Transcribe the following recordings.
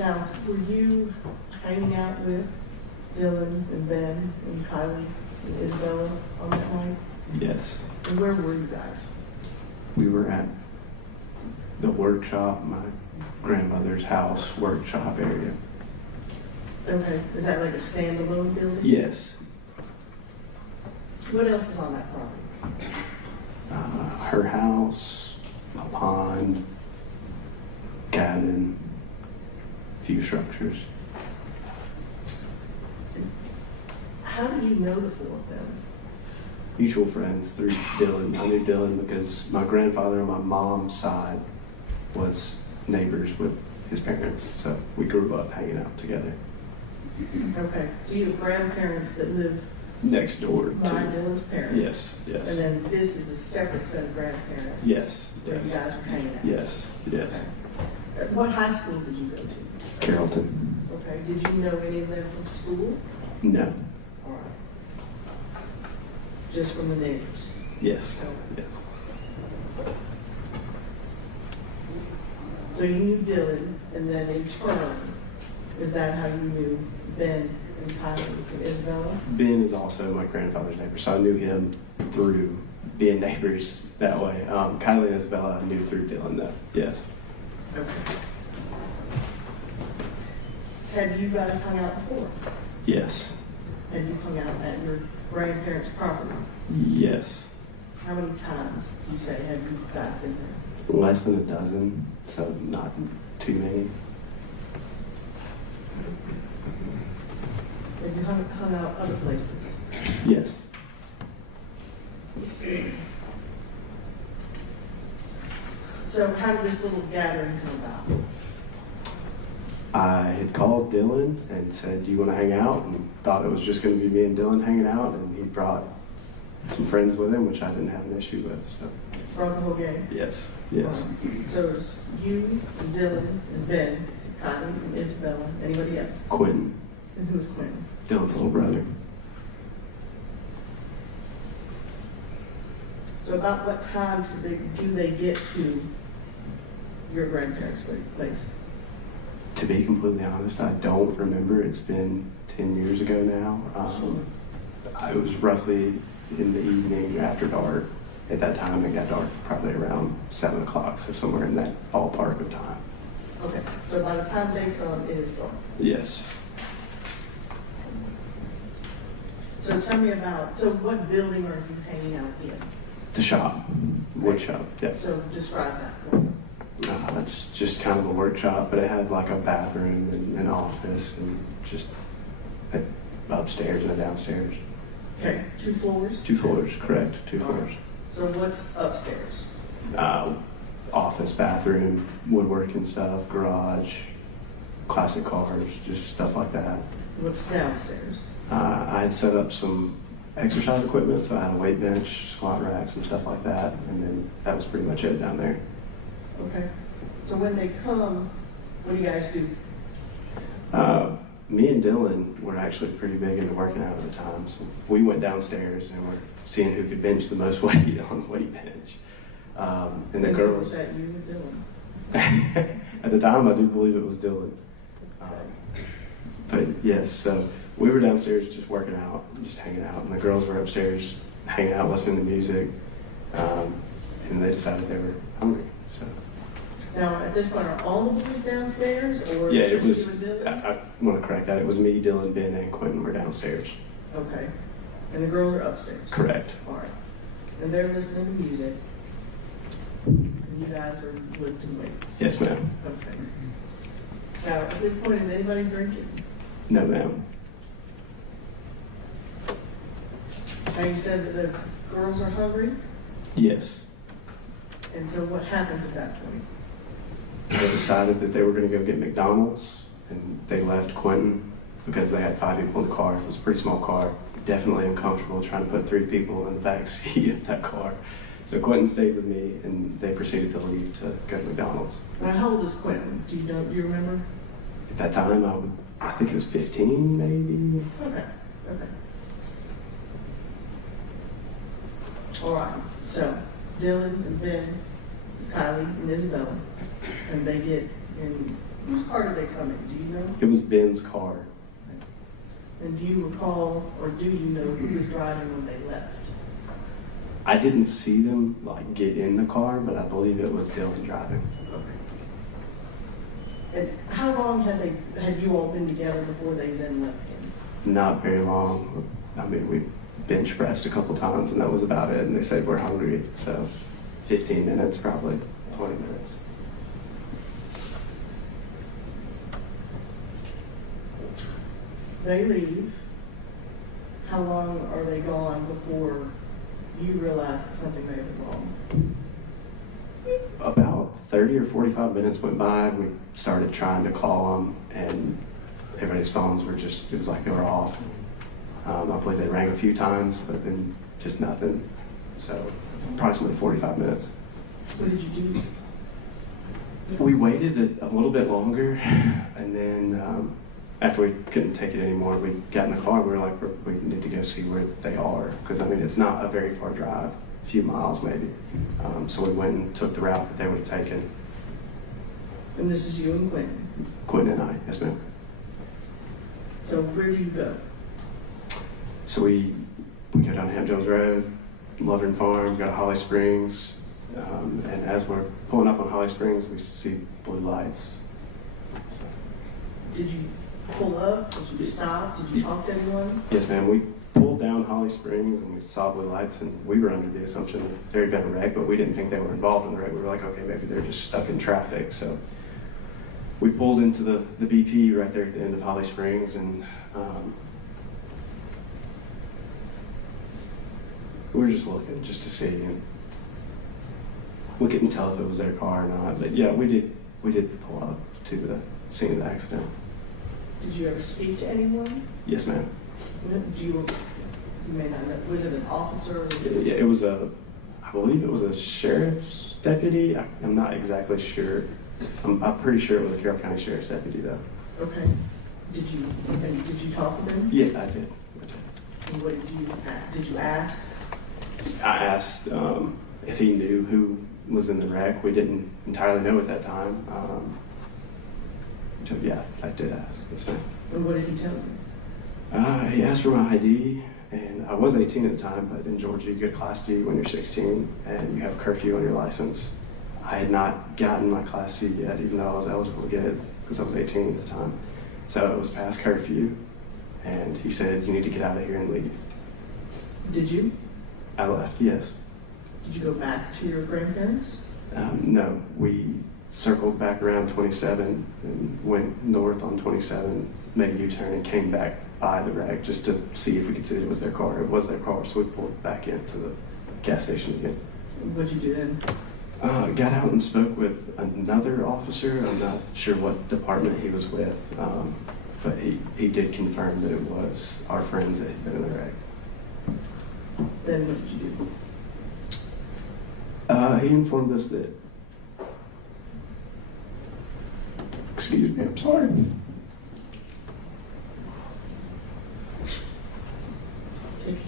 Now, were you hanging out with Dylan and Ben and Kylie and Isabella on that night? Yes. And where were you guys? We were at the workshop, my grandmother's house workshop area. Okay, is that like a standalone building? Yes. What else is on that property? Her house, a pond, cabin, a few structures. How do you know the four of them? Mutual friends through Dylan. I knew Dylan because my grandfather on my mom's side was neighbors with his parents, so we grew up hanging out together. Okay, so you have grandparents that live Next door by to. Dylan's parents? Yes, yes. And then this is a separate set of grandparents? Yes, Where you yes. guys are hanging out? Yes, yes. Okay. What high school did you go to? Carrollton. Okay, did you know any of them from school? No. All right. Just from the neighbors? Yes, Okay. yes. So you knew Dylan, and then in turn, is that how you knew Ben and Kylie and Isabella? Ben is also my grandfather's neighbor, so I knew him through being neighbors that way. Kylie and Isabella I knew through Dylan, though. Yes. Okay. Have you guys hung out before? Yes. Have you hung out at your grandparents' property? Yes. How many times, do you say, have you guys been there? Less than a dozen, so not too many. Have you hung out other places? Yes. So how did this little gathering come about? I had called Dylan and said, "Do you want to hang out?" And thought it was just going to be me and Dylan hanging out, and he brought some friends with him, which I didn't have an issue with. So Brought the whole gang? yes, yes. So it was you, and Dylan, and Ben, Kylie, and Isabella, anybody else? Quinton, And who's Quinton? Dylan's little brother. So about what time do they get to your grandparents' place? To be completely honest, I don't remember. It's been 10 years ago now. I was roughly in the evening after dark. At that time, it got dark probably around 7 o'clock, so somewhere in that ballpark of time. Okay, so by the time they come, it is dark. Yes. So tell me about, so what building are you hanging out in? The shop, wood shop, yes. So describe that for me. It's just kind of a workshop, but it had like a bathroom and an office and just upstairs and a downstairs. Okay, 2 floors? 2 floors, correct, 2 floors. So what's upstairs? Office, bathroom, woodworking stuff, garage, classic cars, just stuff like that. What's downstairs? I had set up some exercise equipment, so I had a weight bench, squat racks, and stuff like that, and then that was pretty much it down there. Okay. So when they come, what do you guys do? Me and Dylan were actually pretty big into working out at the time, so we went downstairs and were seeing who could bench the most weight on the weight bench. And the girls. Was that you and Dylan? At the time, I do believe it was Dylan. But yes, so we were downstairs just working out, just hanging out, and the girls were upstairs hanging out, listening to music, and they decided they were hungry. So. Now, at this point, are all the boys downstairs, or Yeah, it just was. you and Dylan? I want to correct that. It was me, Dylan, Ben, and Quinton were downstairs. Okay. And the girls are upstairs? Correct. All right. And they're listening to music, and you guys are lifting weights? Yes, ma'am. Okay. Now, at this point, is anybody drinking? No, ma'am. Now, you said that the girls are hungry, Yes. and so what happens at that point? They decided that they were going to go get McDonald's, and they left Quinton because they had 5 people in the car. It was a pretty small car. Definitely uncomfortable trying to put 3 people in the back seat of that car. So Quinton stayed with me, and they proceeded to leave to go to McDonald's. Now, how old is Quinton? Do you remember? At that time, I think it was 15, maybe. Okay. All right. So it's Dylan and Ben, Kylie and Isabella, and they get in Whose car did they come in? Do you know? It was Ben's car. And do you recall, or do you know who was driving when they left? I didn't see them like get in the car, but I believe it was Dylan driving. Okay. And how long had you all been together before they then left him? Not very long. I mean, we bench pressed a couple times, and that was about it. And they said we're hungry, so 15 minutes, probably 20 minutes. They leave. How long are they gone before you realize that something may have been wrong? About 30 or 45 minutes went by. We started trying to call them, and everybody's phones were just, it was like they were off. I believe they rang a few times, but then just nothing. So approximately 45 minutes. What did you do? We waited a little bit longer, and then after we couldn't take it anymore, we got in the car and we were like, we need to go see where they are. Because, I mean, it's not a very far drive, a few miles maybe. So we went and took the route that they would have taken. And this is you and Quinton? Quinton and I, yes ma'am. So where do you go? So we go down Ham Jones Road, Lovern Farm, go to Holly Springs. And as we're pulling up on Holly Springs, we see blue lights. Did you pull up? Did you stop? Did you talk to anyone? Yes, ma'am. We pulled down Holly Springs and we saw blue lights, and we were under the assumption that there had been a wreck, but we didn't think they were involved in the wreck. We were like, okay, maybe they're just stuck in traffic. So we pulled into the BP right there at the end of Holly Springs, and we were just looking just to see. And we couldn't tell if it was their car or not, but yeah, we did pull up to the scene of the accident. Did you ever speak to anyone? Yes, ma'am. You may not know. Was it an officer? Yeah, it was I believe it was a sheriff's deputy. I'm not exactly sure. I'm pretty sure it was a Carroll County Sheriff's deputy, though. Okay. Did you talk to them? Yeah, I did. And what did you ask? I asked if he knew who was in the wreck. We didn't entirely know at that time. So yeah, I did ask. Yes, ma'am. And what did he tell you? He asked for my ID, and I was 18 at the time, but in Georgia you get Class D when you're 16, and you have curfew on your license. I had not gotten my Class C yet, even though I was eligible to get it because I was 18 at the time. So it was past curfew, and he said, you need to get out of here and leave. Did you? I left, yes. Did you go back to your grandparents? No, we circled back around 27 and went north on 27, made a U-turn, and came back by the wreck just to see if we could see that it was their car. It was their car, so we pulled back into the gas station again. What'd you do then? Got out and spoke with another officer. I'm not sure what department he was with, but he did confirm that it was our friends that had been in the wreck. Then what did you do? He informed us that, excuse me, I'm sorry. Take your time.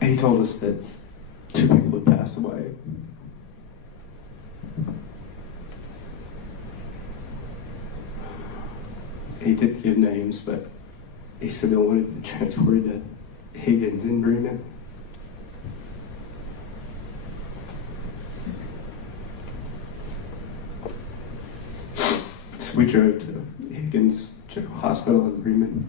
He told us that 2 people had passed away. He didn't give names, but he said they wanted to be transported to Higgins in Bremen. So we drove to Higgins General Hospital in Bremen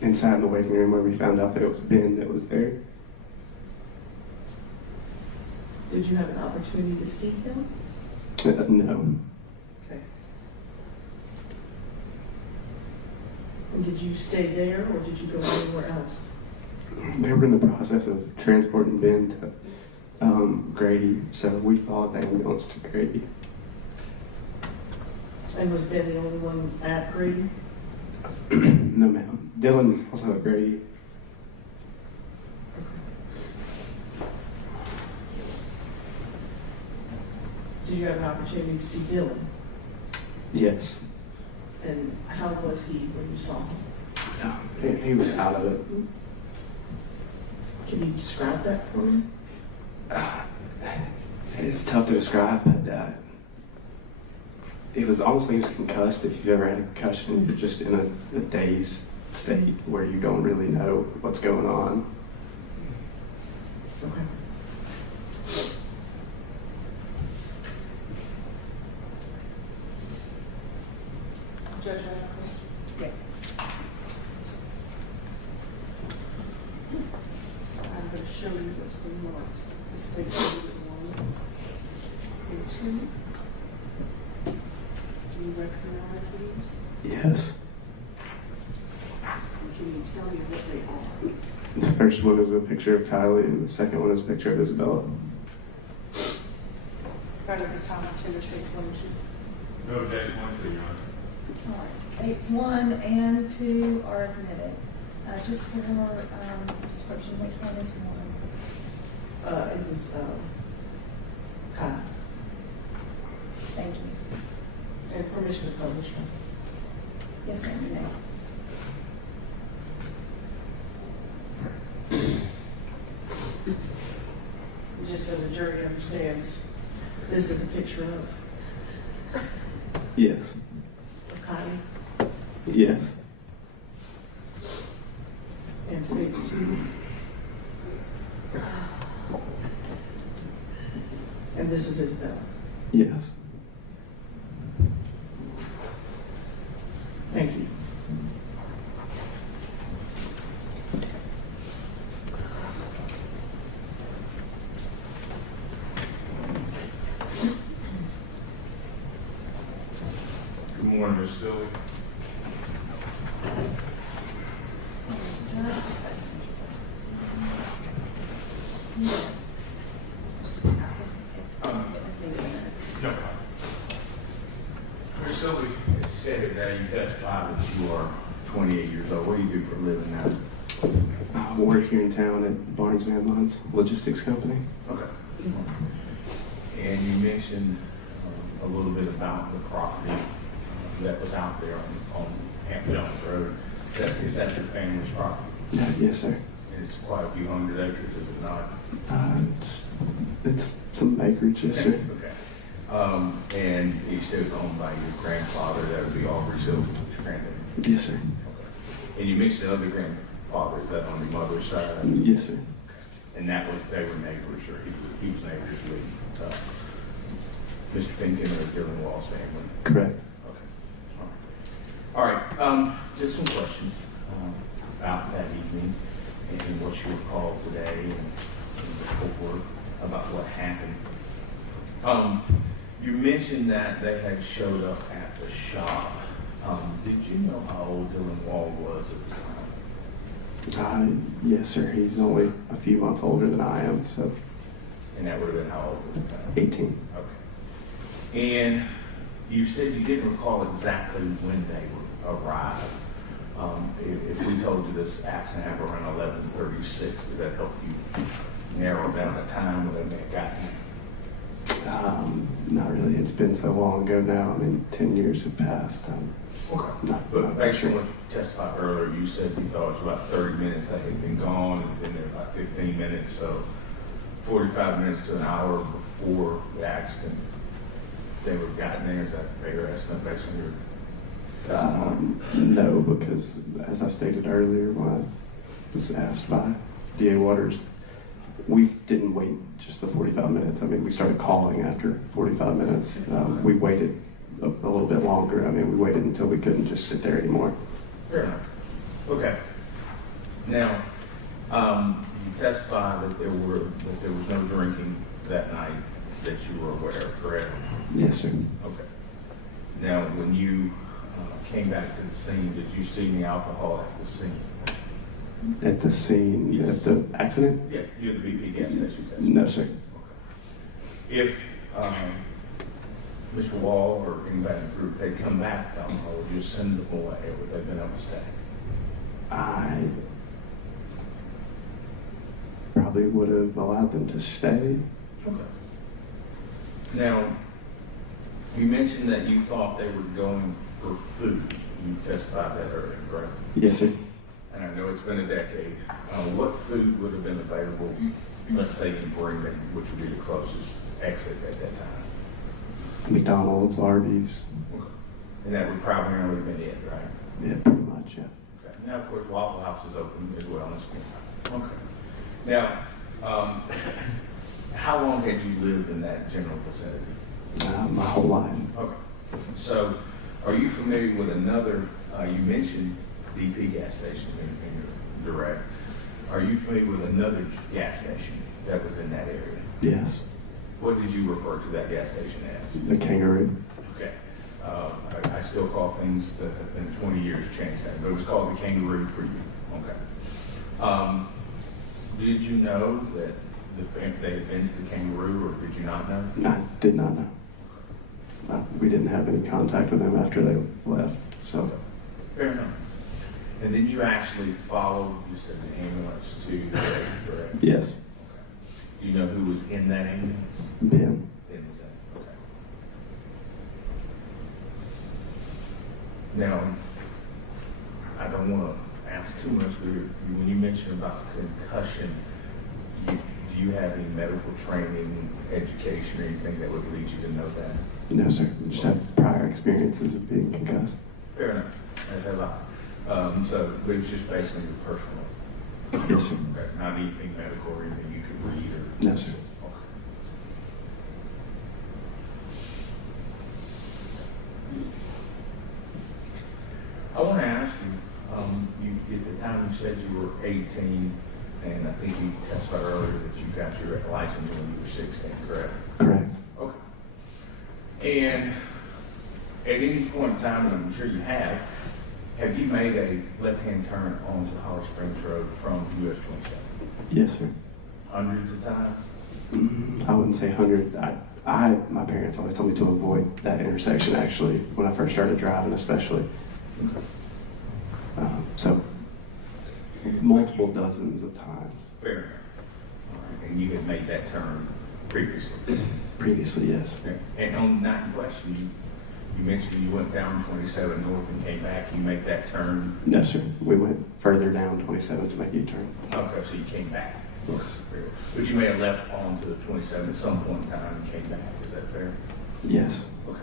and sat in the waiting room where we found out that it was Ben that was there. Did you have an opportunity to see him? No. Okay. And did you stay there, or did you go anywhere else? They were in the process of transporting Ben to Grady, so we followed the ambulance to Grady. And was Ben the only one at Grady? No, ma'am. Dylan was also at Grady. Did you have an opportunity to see Dylan? Yes. And how was he when you saw him? He was out of it. Can you describe that for me? It's tough to describe, but it was almost like he was concussed. If you've ever had a concussion, you're just in a dazed state where you don't really know what's going on. Okay. Judge, Yes. I'm going to show you what's been marked. This is exhibit 1 and 2. Do you recognize these? Yes. And can you tell me what they are? The first one is a picture of Kylie, and the second one is a picture of Isabella. Right at this time, I tender states 1 and 2. No objection, 1 and 2, Your Honor. All right, states 1 and 2 are admitted. Just for description, which one is 1? It is, Kyle. Thank you. And permission to publish them. Yes, ma'am, you may. Just so the jury understands, this is a picture of Yes. Kylie Yes. and states 2. And this is Isabella. Yes. Thank you. Good morning, Ms. Sylvie. Just a second. No. Ms. Sylvie, as you said today, you testified that you are 28 years old. What do you do for a living now? I work here in town at Barnes Van Lines Logistics Company. Okay. And you mentioned a little bit about the property that was out there on McDonald Road. Is that your family's property? Yes, sir. And it's quite a few hundred acres, is it not? It's some acreage, yes, sir. Okay. And you said it was owned by your grandfather, that would be Aubrey Sylvie, your granddad? Yes, sir. Okay. And you mentioned the other grandfather, is that on your mother's side? Yes, sir. And they were neighbors, or he was neighbors with Mr. Quinton or Dylan Wall's family? Correct. Okay. All right. Just some questions about that evening and what you recall today and before about what happened. You mentioned that they had showed up at the shop. Did you know how old Dylan Wall was at the time? Yes, sir. He's only a few months older than I am, so And that would have been how old at the time? 18. Okay. And you said you didn't recall exactly when they arrived. If we told you this accident happened around 11:36, does that help you narrow down the time when they may have gotten there? Not really. It's been so long ago now. I mean, 10 years have passed. Okay. But based on what you testified earlier, you said you thought it was about 30 minutes they had been gone, and then there were about 15 minutes, so 45 minutes to an hour before the accident, they would have gotten there. Is that a fair estimate based on your testimony? No, because as I stated earlier when I was asked by DA Waters, we didn't wait just the 45 minutes. I mean, we started calling after 45 minutes. We waited a little bit longer. I mean, we waited until we couldn't just sit there anymore. Fair enough. Okay. Now, you testified that there was no drinking that night that you were aware of, correct? Yes, sir. Okay. Now, when you came back to the scene, did you see any alcohol at the scene? At the scene, at the accident? Yeah, you're the BP gas station test. No, sir. Okay. If Mr. Wall or anybody in the group had come back with alcohol, would you send them away, or would they have been able to stay? I probably would have allowed them to stay. Okay. Now, You mentioned that you thought they were going for food. You testified that earlier, correct? Yes, sir. And I know it's been a decade. What food would have been available, let's say in Greenman, which would be the closest exit at that time? McDonald's, Arby's. Okay. And that would probably only been it, right? Yeah, pretty much, yeah. Okay. Now, of course, Waffle House is open as well. Okay. Now, how long had you lived in that general vicinity? My whole life. Okay. So, are you familiar with another, you mentioned BP gas station in your direct. Are you familiar with another gas station that was in that area? Yes. What did you refer to that gas station as? The Kangaroo. Okay. I still call things that have been 20 years changed that, but it was called the Kangaroo for you. Okay. Did you know that they had been to the Kangaroo, or did you not know? I did not know. We didn't have any contact with them after they left, so. Fair enough. And then you actually followed, you said, the ambulance to the grave, correct? Yes. Okay. Do you know who was in that ambulance? Ben. Ben was in. Okay. Now, I don't want to ask too much, but when you mentioned about concussion, do you have any medical training, education, or anything that would lead you to know that? No, sir. Just have prior experiences of being concussed. Fair enough. That's a lot. So, but it was just basically your personal. Yes, sir. Okay. Not anything medical or anything you could read or. No, sir. Okay. I want to ask you, at the time you said you were 18, and I think you testified earlier that you got your license when you were 16, correct? Correct. Okay. And at any point in time, and I'm sure you have you made a left-hand turn onto Holly Springs Road from US 27? Yes, sir. Hundreds of times? I wouldn't say 100. My parents always told me to avoid that intersection, actually, when I first started driving, especially. So, multiple dozens of times. Fair enough. All right. And you had made that turn previously? Previously, yes. Okay. And on that question, you mentioned you went down 27 north and came back. You make that turn? No, sir. We went further down 27 to make a U-turn. Okay, so you came back. Yes. But you may have left onto the 27 at some point in time and came back. Is that fair? Yes. Okay.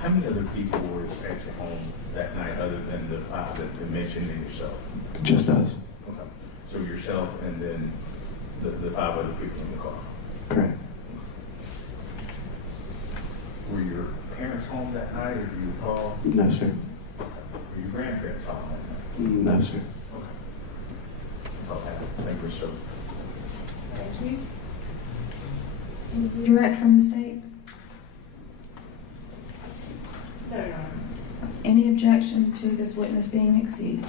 How many other people were at your home that night other than the five that you mentioned and yourself? Just us. Okay. So yourself and then the five other people in the car? Correct. Were your parents home that night, or do you recall? No, sir. Were your grandparents home that night? No, sir. Okay. That's all I have. Thank you, sir. Thank you. Any direct from the state? No, Your Honor. Any objection to this witness being excused?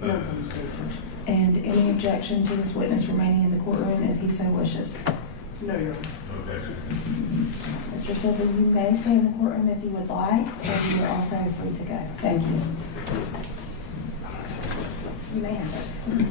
No from the state, Judge. And any objection to this witness remaining in the courtroom if he so wishes? No, Your Honor. Mr. Sylvie, you may stay in the courtroom if you would like, but you are also free to go. Thank you. You may have it.